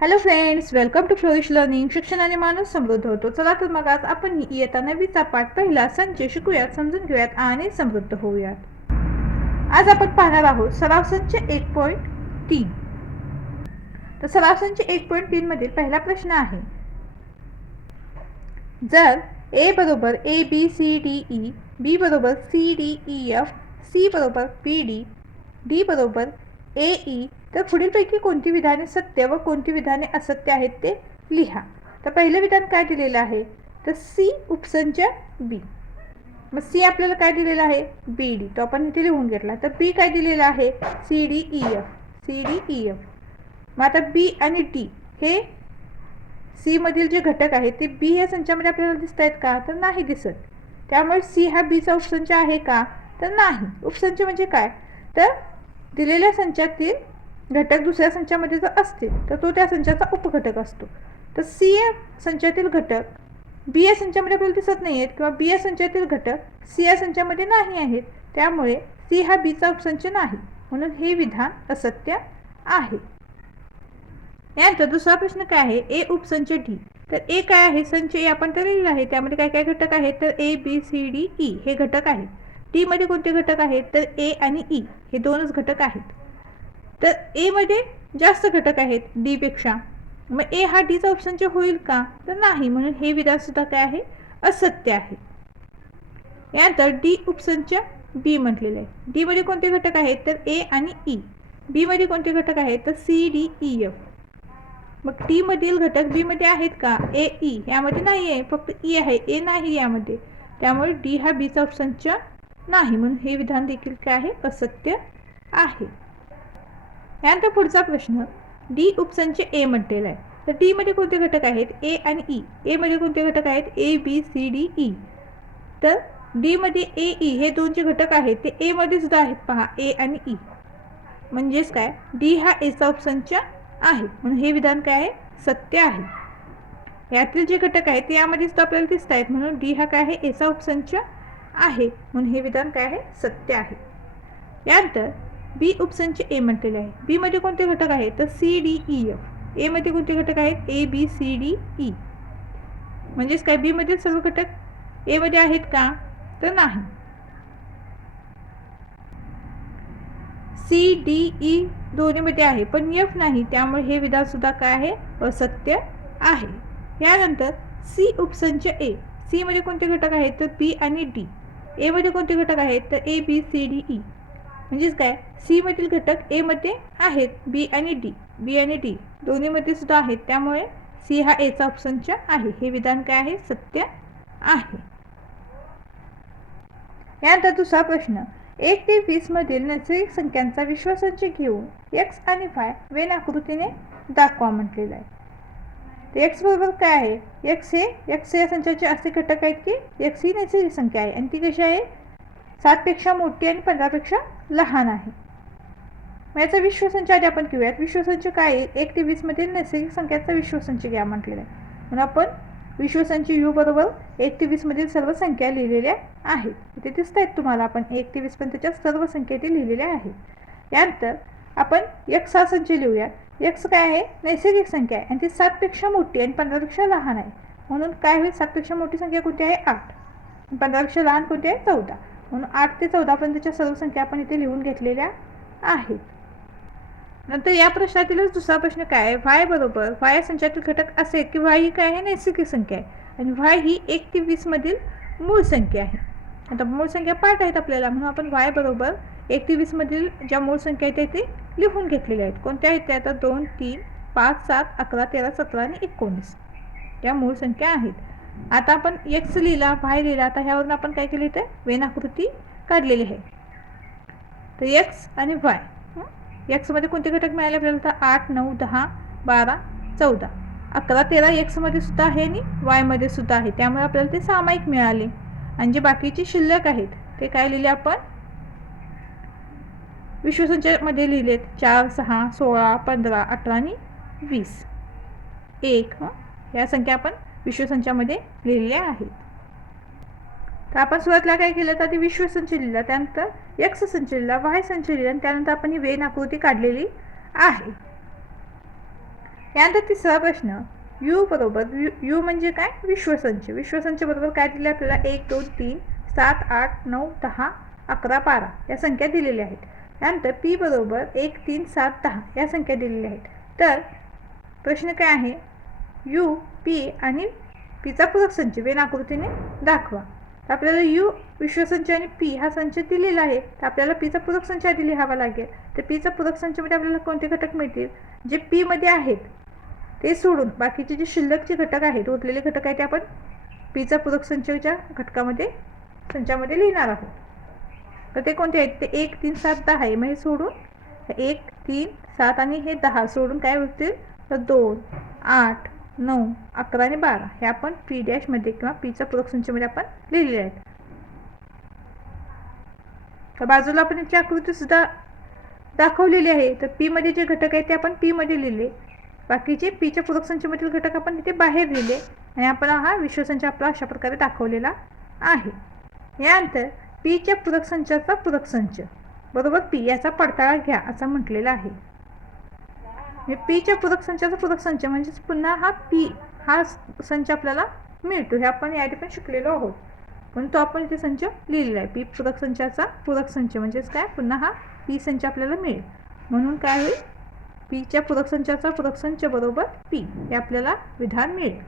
Hello friends welcome to flourish learning शिक्षणाने माणूस समृद्ध होतो. चला तर मग आज आपण इयत्ता नववीचा पाठ. पहिला संच शिकूयात समजून घेऊयात आणि समृद्ध होऊयात. आज आपण पाहणार आहोत सराव संच एक पॉईंट तीन. तर सराव संच एक पॉईंट तीन मधील पहिला प्रश्न आहे. जर ए बरोबर A B C D E B बरोबर C D E F C बरोबर पी डी डी बरोबर ए ई e, तर पुढीलपैकी कोणती विधाने सत्य व कोणती विधाने असत्य आहेत ते लिहा. तर पहिलं विधान काय दिलेलं आहे? तर सी उपसंच बी मग सी आपल्याला काय दिलेलं आहे? बी डी तो आपण इथे लिहून घेतला. तर बी काय दिलेलं आहे? C D E F C D E F मग आता बी आणि डी हे सीमधील जे घटक आहेत ते बी या संचामध्ये आपल्याला दिसत आहेत का? तर नाही दिसत. त्यामुळे सी हा बीचा उपसंच आहे का? तर नाही. उपसंच म्हणजे काय? तर दिलेल्या संचातील घटक दुसऱ्या संचामध्ये जर असतील तर तो त्या संचाचा उपघटक असतो. तर सी ए संचातील घटक बी ए संचामध्ये आपल्याला दिसत नाही आहेत किंवा बी ए संचातील घटक सी या संचामध्ये नाही आहेत. त्यामुळे सी हा बीचा उपसंच नाही. म्हणून हे विधान असत्य आहे. यानंतर दुसरा प्रश्न काय आहे? ए उपसंच डी तर ए काय आहे? संच ए आपण तर लिहिलं आहे. त्यामध्ये काय काय घटक आहेत? तर A B C D E हे घटक आहेत. डीमध्ये कोणते घटक आहेत? तर ए आणि ई हे दोनच घटक आहेत. तर एमध्ये जास्त घटक आहेत डी पेक्षा. मग ए हा डीचा ऑप्शनचे होईल का? तर नाही म्हणून हे विधानसुद्धा काय आहे? असत्य आहे. यानंतर डी ऑप्शनच्या बी म्हटलेलं आहे. डीमध्ये कोणते घटक आहेत? तर ए आणि e. ई बीमध्ये कोणते घटक आहेत? तर सी डी ई एफ मग टी मधील घटक बी मध्ये आहेत का? A E e. यामध्ये नाही आहे. फक्त ई आहे. ए नाही यामध्ये. त्यामुळे डी हा बीचा ऑप्शनच्या नाही. म्हणून हे विधान देखील काय आहे? असत्य आहे. यानंतर पुढचा प्रश्न. डी उपसंच ए म्हटलेला आहे. तर डी मध्ये कोणते घटक आहेत? ए आणि e. ई ए मध्ये कोणते घटक आहेत? A B C D E तर डी मध्ये ए ई e हे दोन जे घटक आहेत ते ए मध्ये सुद्धा आहेत. पहा ए आणि ई म्हणजेच काय? डी हा एचा उपसंच आहे. म्हणून हे विधान काय आहे? सत्य आहे. यातील जे घटक आहेत ते यामध्ये सुद्धा आपल्याला दिसत आहेत. म्हणून डी हा काय आहे? एचा उपसंच आहे. म्हणून हे विधान काय आहे? सत्य आहे. यानंतर बी उपसंच ए म्हटलेले आहे. बीमध्ये कोणते घटक आहेत? तर सी डी ई एफ. एमध्ये कोणते घटक आहेत? A B C D E. म्हणजेच काय? बीमध्ये सर्व घटक एमध्ये आहेत का? तर नाही. सी डी ई दोन्हीमध्ये आहे पण एफ नाही. त्यामुळे हे विधानसुद्धा काय आहे? असत्य आहे. यानंतर सी उपसंच ए. सीमध्ये कोणते घटक आहेत? तर बी आणि डी. एमध्ये कोणते घटक आहेत? तर A B C D E. म्हणजेच काय? सी मधील घटक ए मध्ये आहेत बी आणि डी. बी आणि डी दोन्हीमध्ये सुद्धा आहेत. त्यामुळे सी हा एचा उपसंच आहे. हे विधान काय आहे? सत्य आहे. यानंतर दुसरा प्रश्न. एक ते वीस मधील नैसर्गिक संख्यांचा विश्वसंच घेऊन एक्स आणि वाय वेन आकृतीने दाखवा म्हटलेलं आहे. तर एक्स बरोबर काय आहे? एक्स हे एक्स या संचाचे असे घटक आहेत की एक्स ही नैसर्गिक संख्या आहे. आणि ती कशी आहे? सातपेक्षा मोठी आणि पंधरापेक्षा लहान आहे. मग याचा विश्वसंच आधी आपण घेऊयात. विश्वसंच काय आहे? एक ते वीसमध्ये नैसर्गिक संख्याचा विश्वसंच घ्या म्हटलेला आहे. म्हणून आपण विश्वसंच यू बरोबर एक ते वीसमधील सर्व संख्या लिहिलेल्या आहेत. इथे दिसत आहेत तुम्हाला आपण एक ते वीस सर्व संख्या इथे लिहिलेल्या आहेत. यानंतर आपण एक्स हा संच लिहूया. एक्स काय आहे? नैसर्गिक संख्या आहे. आणि ती सातपेक्षा मोठी आणि पंधरापेक्षा लहान आहे. म्हणून काय होईल? सातपेक्षा मोठी संख्या कोणती आहे? आठ. पंधरापेक्षा लहान कोणती आहे? चौदा. म्हणून आठ ते चौदापर्यंतच्या सर्व संख्या आपण इथे लिहून घेतलेल्या आहेत. नंतर या प्रश्नातीलच दुसरा प्रश्न काय आहे? वाय बरोबर वाय या संचातील घटक असे की वाय ही काय आहे? नैसर्गिक संख्या आहे. आणि वाय ही एक ते वीस मधील मूळ संख्या आहे. आता मूळ संख्या पाठ आहेत आपल्याला म्हणून आपण वाय बरोबर एक ते वीस मधील ज्या मूळ संख्या आहेत त्या ते लिहून घेतलेल्या आहेत. कोणत्या आहेत त्या? आता दोन तीन पाच सात अकरा तेरा सतरा आणि एकोणीस या मूळ संख्या आहेत. आता आपण एक्स लिहिला वाय लिहिला आता ह्यावरून आपण काय केलं तर वेनाकृती काढलेली आहे. तर एक्स आणि वाय एक्समध्ये कोणते घटक मिळाले आपल्याला? तर आठ नऊ दहा बारा चौदा. अकरा तेरा एक्समध्ये सुद्धा आहे आणि वायमध्ये सुद्धा आहे. त्यामुळे आपल्याला ते सामायिक मिळाले. आणि जे बाकीचे शिल्लक आहेत ते काय लिहिले आपण? विश्वसंचामध्ये लिहिलेत चार सहा सोळा पंधरा अठरा आणि वीस. एक ह्या या संख्या आपण विश्वसंचामध्ये लिहिलेल्या आहेत. तर आपण सुरुवातीला काय केलं तर ती विश्वसंच लिहिला त्यानंतर एक्स संच लिहिला वाय संच लिहिला आणि त्यानंतर आपण ही वेन आकृती काढलेली आहे. यानंतर तिसरा प्रश्न यू बरोबर यू यू म्हणजे काय? विश्वसंच. विश्वसंच बरोबर काय दिले आपल्याला? एक दोन तीन सात आठ नऊ दहा अकरा बारा या संख्या दिलेल्या आहेत. त्यानंतर पी बरोबर एक तीन सात दहा या संख्या दिलेल्या आहेत. तर प्रश्न काय आहे? यू पी आणि पीचा पूरक संच वेन आकृतीने दाखवा. तर आपल्याला यू विश्वसंच आणि पी हा संच दिलेला आहे. तर आपल्याला पीचा पूरक संच आधी लिहावा लागेल. तर पीचा पूरक संचमध्ये आपल्याला कोणते घटक मिळतील? जे पीमध्ये आहेत ते सोडून बाकीचे जे शिल्लकचे घटक आहेत उरलेले घटक आहेत ते आपण पीचा पूरक संचच्या घटकामध्ये संचामध्ये लिहिणार आहोत. तर ते कोणते आहेत? ते एक तीन सात दहा आहे. मग हे सोडून एक तीन सात आणि हे दहा सोडून काय होतील? तर दोन आठ नऊ अकरा आणि बारा हे आपण पी डॅशमध्ये किंवा पीच्या पूरक संचमध्ये आपण लिहिलेले आहेत. तर बाजूला आपण याची आकृती सुद्धा दाखवलेली आहे. तर पीमध्ये जे घटक आहेत ते आपण पीमध्ये लिहिले. बाकीचे पीच्या पूरक संचमधील घटक आपण तिथे बाहेर लिहिले. आणि आपण हा विश्वसंच आपला अशा प्रकारे दाखवलेला आहे. यानंतर पीच्या पूरक संचाचा पूरक संच बरोबर पी याचा पडताळा घ्या असं म्हटलेलं आहे. म्हणजे पीच्या पूरक संचाचा पूरक संच म्हणजेच पुन्हा हा पी हा संच आपल्याला मिळतो. हे आपण या आधी पण शिकलेलो आहोत. पण तो आपण इथे संच लिहिलेला आहे. पी पूरक संचाचा पूरक संच म्हणजेच काय? पुन्हा हा पी संच आपल्याला मिळेल. म्हणून काय होईल? पीच्या पूरक संचाचा पूरक संच बरोबर पी हे आपल्याला विधान मिळेल.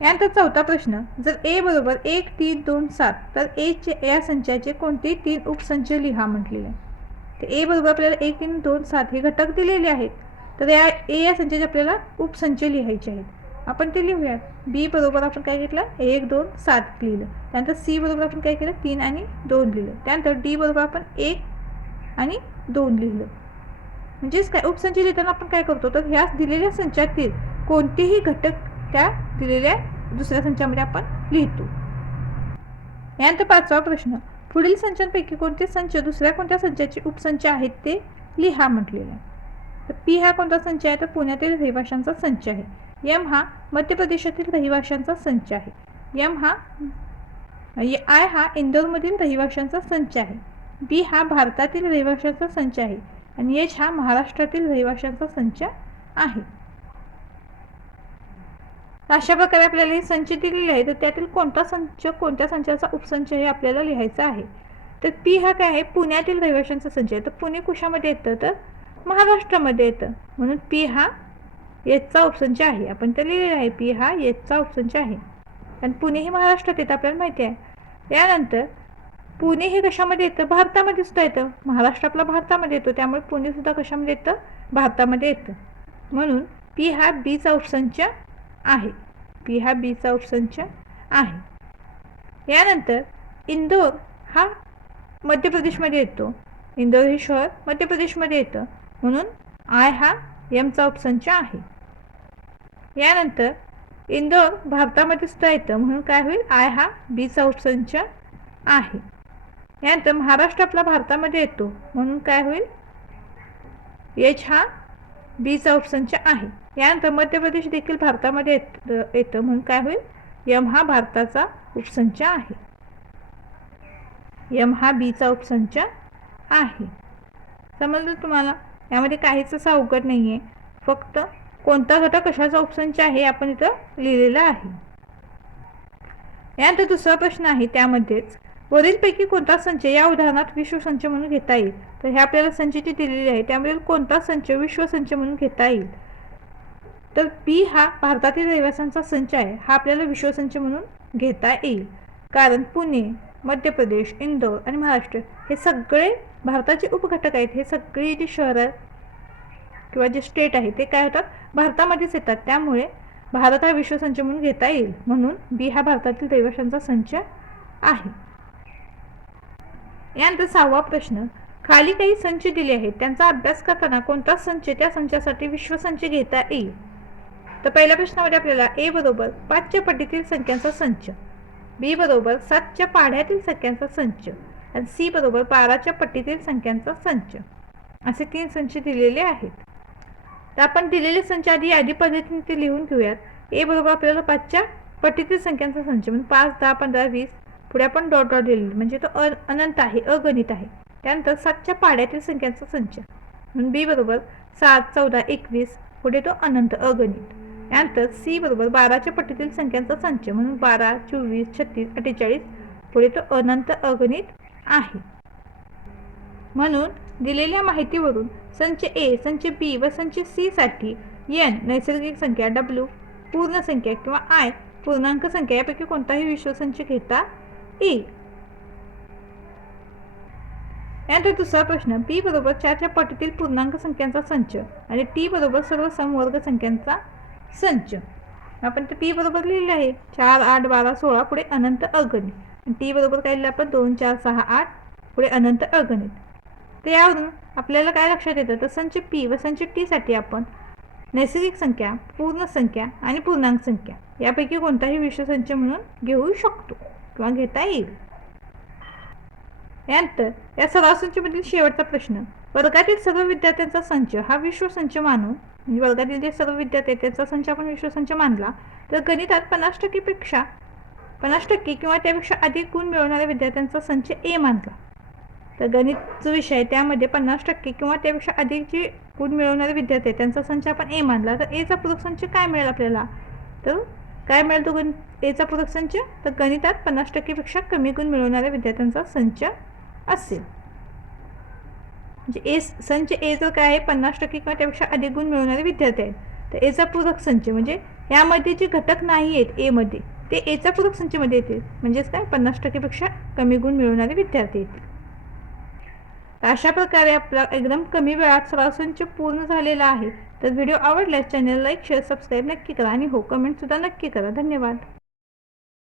यानंतर चौथा प्रश्न. जर ए बरोबर एक तीन दोन सात तर एचे या संचाचे कोणते तीन उपसंच लिहा म्हटलेले. आहे तर ए बरोबर आपल्याला एक तीन दोन सात हे घटक दिलेले आहेत. तर या ए या संचाचे आपल्याला उपसंच लिहायचे आहेत. आपण ते लिहूयात. बी बरोबर आपण काय घेतलं? एक दोन सात लिहिलं. त्यानंतर सी बरोबर आपण काय केलं? तीन आणि दोन लिहिलं. त्यानंतर डी बरोबर आपण एक आणि दोन लिहिलं. म्हणजेच काय? उपसंच लिहिताना आपण काय करतो? तर ह्या दिलेल्या संचातील कोणतेही घटक त्या दिलेल्या दुसऱ्या संचामध्ये आपण लिहितो. यानंतर पाचवा प्रश्न. पुढील संचांपैकी कोणते संच दुसऱ्या कोणत्या संचाचे उपसंच आहेत ते लिहा म्हटलेलं आहे. तर पी हा कोणता संच आहे? तर पुण्यातील रहिवाशांचा संच आहे. यम हा मध्य प्रदेशातील रहिवाशांचा संच आहे. यम हा आय हा इंदोरमधील रहिवाशांचा संच आहे. बी हा भारतातील रहिवाशांचा संच आहे. आणि एच हा महाराष्ट्रातील रहिवाशांचा संच आहे. अशा प्रकारे आपल्याला हे संच दिलेले आहे तर त्यातील कोणता संच कोणत्या संचाचा उपसंच हे आपल्याला लिहायचा आहे? तर पी हा काय आहे? पुण्यातील रहिवाशांचा संच आहे. तर पुणे कुशामध्ये येतं तर महाराष्ट्रामध्ये येतं. म्हणून पी हा येतचा उपसंच आहे. आपण तर लिहिलेलं आहे पी हा येतचा उपसंच आहे. आणि पुणे हे महाराष्ट्रात येतं आपल्याला माहिती आहे. यानंतर पुणे हे कशामध्ये येतं? भारतामध्ये सुद्धा येतं. महाराष्ट्र आपला भारतामध्ये येतो. त्यामुळे पुणेसुद्धा कशामध्ये येतं? भारतामध्ये येतं. म्हणून पी हा बीचा उपसंच आहे. पी हा बीचा उपसंच आहे. यानंतर इंदोर हा मध्य प्रदेशमध्ये येतो. इंदोर हे शहर मध्य प्रदेशमध्ये येतं. म्हणून आय हा यमचा उपसंच आहे. यानंतर इंदोर भारतामध्ये सुद्धा येतं म्हणून काय होईल? आय हा बीचा उपसंच आहे. यानंतर महाराष्ट्र आपला भारतामध्ये येतो म्हणून काय होईल? एच हा बीचा उपसंच आहे. यानंतर मध्य प्रदेश देखील भारतामध्ये येत येतं म्हणून काय होईल? यम हा भारताचा उपसंच आहे. यम हा बीचा उपसंच आहे. समजलं तुम्हाला? यामध्ये काहीच असं अवघड नाही आहे फक्त कोणता घटक कशाचा उपसंच आहे आपण इथं लिहिलेला आहे. यानंतर दुसरा प्रश्न आहे त्यामध्येच. वरीलपैकी कोणता संच या उदाहरणात विश्वसंच म्हणून घेता येईल? तर हे आपल्याला संचची दिलेली आहे. त्यामध्ये कोणता संच विश्वसंच म्हणून घेता येईल? तर पी हा भारतातील रहिवाशांचा संच आहे. हा आपल्याला विश्वसंच म्हणून घेता येईल. कारण पुणे मध्य प्रदेश इंदोर आणि महाराष्ट्र हे सगळे भारताचे उपघटक आहेत हे सगळे जे शहरं किंवा जे स्टेट आहे ते काय होतात? भारतामध्येच येतात. त्यामुळे भारत हा विश्वसंच म्हणून घेता येईल. म्हणून बी हा भारतातील रहिवाशांचा संच आहे. यानंतर सहावा प्रश्न. खाली काही संच दिले आहेत. त्यांचा अभ्यास करताना कोणता संच त्या संचासाठी विश्वसंच घेता येईल? तर पहिल्या प्रश्नामध्ये आपल्याला ए बरोबर पाचच्या पटीतील संख्यांचा संच बी बरोबर सातच्या पाढ्यातील संख्यांचा संच आणि सी बरोबर बाराच्या पट्टीतील संख्यांचा संच. असे तीन संच दिलेले आहेत. तर आपण दिलेले संच आधी यादी पद्धतीने ते लिहून घेऊयात. ए बरोबर आपल्याला पाचच्या पट्टीतील संख्यांचा संच म्हणजे पाच दहा पंधरा वीस पुढे आपण डॉट डॉट दिलेले म्हणजे तो अ अनंत आहे अगणित आहे. त्यानंतर सातच्या पाड्यातील संख्यांचा संच. म्हणून बी बरोबर सात चौदा एकवीस पुढे तो अनंत अगणित. त्यानंतर सी बरोबर बाराच्या पट्टीतील संख्यांचा संच म्हणून बारा चोवीस छत्तीस अठ्ठेचाळीस पुढे तो अनंत अगणित आहे. म्हणून दिलेल्या माहितीवरून संच ए संच बी व संच सी साठी एन नैसर्गिक संख्या डब्ल्यू पूर्ण संख्या किंवा आय पूर्णांक संख्या यापैकी कोणताही विश्वसंच घेता येईल. यानंतर दुसरा प्रश्न पी बरोबर चारच्या पटीतील पूर्णांक संख्यांचा संच आणि टी बरोबर सर्व समवर्ग संख्यांचा संच. आपण ते पी बरोबर लिहिले आहे. चार आठ बारा सोळा पुढे अनंत अगणित टी बरोबर काय लिहिलं आपण? दोन चार सहा आठ. पुढे अनंत अगणित. तर यावरून आपल्याला काय लक्षात येतं? तर संच पी व संच टीसाठी आपण नैसर्गिक संख्या पूर्ण संख्या आणि पूर्णांक संख्या यापैकी कोणताही विश्वसंच म्हणून घेऊ शकतो किंवा घेता येईल. यानंतर या सराव संचमधील शेवटचा प्रश्न. वर्गातील सर्व विद्यार्थ्यांचा संच हा विश्वसंच मानून म्हणजे वर्गातील जे सर्व विद्यार्थी त्यांचा संच आपण विश्वसंच मानला तर गणितात पन्नास टक्केपेक्षा पन्नास टक्के किंवा त्यापेक्षा अधिक गुण मिळवणाऱ्या विद्यार्थ्यांचा संच ए मानला. तर गणित जो विषय आहे त्यामध्ये पन्नास टक्के किंवा त्यापेक्षा अधिक जे गुण मिळवणारे विद्यार्थी आहेत त्यांचा संच आपण ए मानला. तर एचा पूरक संच काय मिळेल आपल्याला? तर काय मिळेल तो गण? एचा पूरक संच? तर गणितात पन्नास टक्केपेक्षा कमी गुण मिळवणाऱ्या विद्यार्थ्यांचा संच असेल. म्हणजे ए संच ए जर काय आहे पन्नास टक्के किंवा त्यापेक्षा अधिक गुण मिळवणारे विद्यार्थी आहेत तर एचा पूरक संच म्हणजे यामध्ये जे घटक नाही आहेत एमध्ये ते एचा पूरक संचमध्ये येतील. म्हणजेच काय? पन्नास टक्केपेक्षा कमी गुण मिळवणारे विद्यार्थी येतील. अशा प्रकारे आपला एकदम कमी वेळात सराव संच पूर्ण झालेला आहे. तर व्हिडिओ आवडल्यास चॅनल लाईक शेअर सबस्क्राईब नक्की करा आणि हो कमेंटसुद्धा नक्की करा. धन्यवाद.